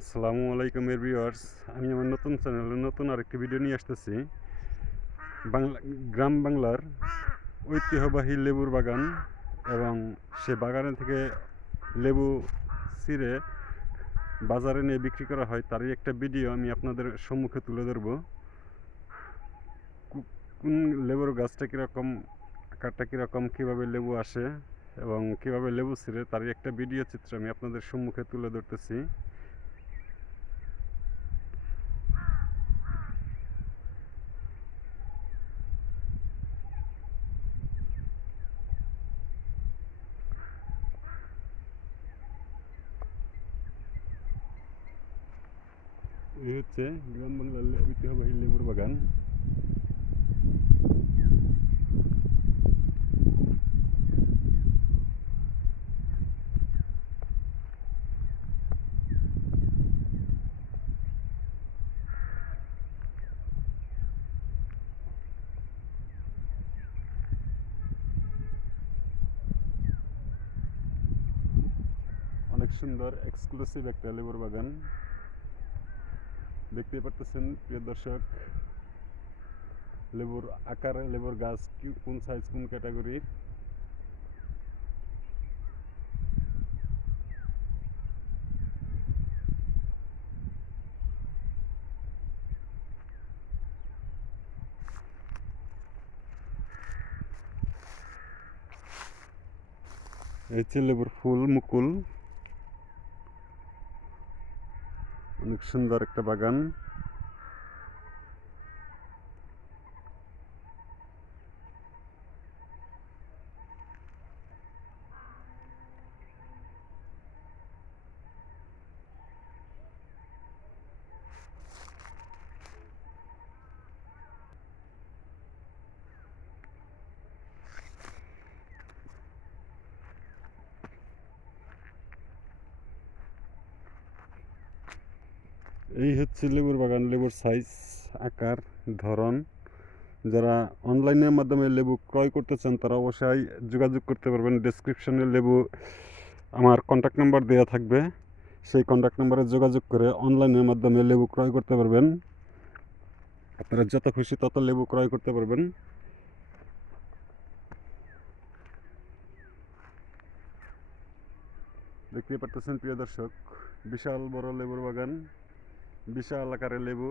আসসালামু আলাইকুম এভরিওয়ার্স। আমি আমার নতুন চ্যানেলে নতুন আরেকটি ভিডিও নিয়ে আসতেছি। বাংলা গ্রাম বাংলার ঐতিহ্যবাহী লেবুর বাগান এবং সে বাগানে থেকে লেবু ছিঁড়ে বাজারে নিয়ে বিক্রি করা হয় তারই একটা ভিডিও আমি আপনাদের সম্মুখে তুলে ধরব। কোন লেবুর গাছটা কীরকম, আকারটা কীরকম, কীভাবে লেবু আসে এবং কীভাবে লেবু ছিঁড়ে তারই একটা ভিডিও চিত্র আমি আপনাদের সম্মুখে তুলে ধরতেছি। এই হচ্ছে গ্রাম বাংলার ঐতিহ্যবাহী লেবুর বাগান। অনেক সুন্দর এক্সক্লুসিভ একটা লেবুর বাগান দেখতে পারতেছেন প্রিয় দর্শক। লেবুর আকার, লেবুর গাছ কোন সাইজ, কোন ক্যাটাগরির। এই হচ্ছে লেবুর ফুল, মুকুল। অনেক সুন্দর একটা বাগান। এই হচ্ছে লেবুর বাগান, লেবুর সাইজ, আকার, ধরন। যারা অনলাইনের মাধ্যমে লেবু ক্রয় করতে চান তারা অবশ্যই যোগাযোগ করতে পারবেন। ডেসক্রিপশনে লেবু আমার কন্ট্যাক্ট নাম্বার দেওয়া থাকবে, সেই কন্ট্যাক্ট নাম্বারে যোগাযোগ করে অনলাইনের মাধ্যমে লেবু ক্রয় করতে পারবেন। আপনারা যত খুশি তত লেবু ক্রয় করতে পারবেন। দেখতে পারতেছেন প্রিয় দর্শক, বিশাল বড় লেবুর বাগান, বিশাল আকারের লেবু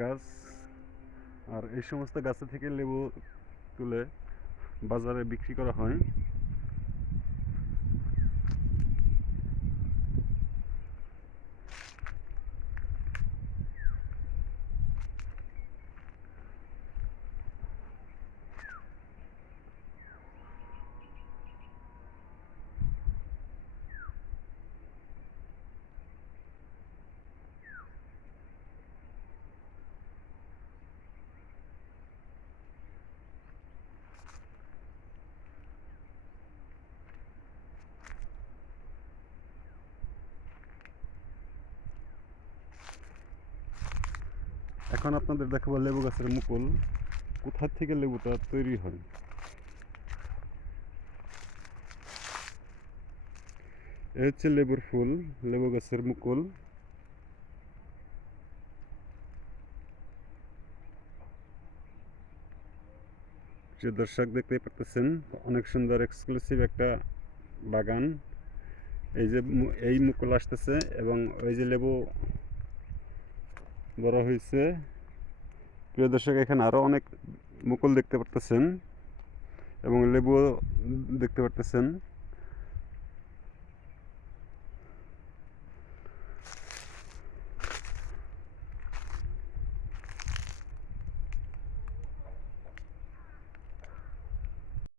গাছ। আর এই সমস্ত গাছে থেকে লেবু তুলে বাজারে বিক্রি করা হয়। এখন আপনাদের দেখাবো লেবু গাছের মুকুল, কোথা থেকে লেবুটা তৈরি হয়। এ হচ্ছে লেবুর ফুল, লেবু গাছের মুকুল। যে দর্শক দেখতে পারতেছেন, অনেক সুন্দর এক্সক্লুসিভ একটা বাগান। এই যে এই মুকুল আসতেছে এবং ওই যে লেবু বড় হয়েছে। প্রিয় দর্শক, এখানে আরো অনেক মুকুল দেখতে পারতেছেন এবং লেবুও দেখতে পারতেছেন।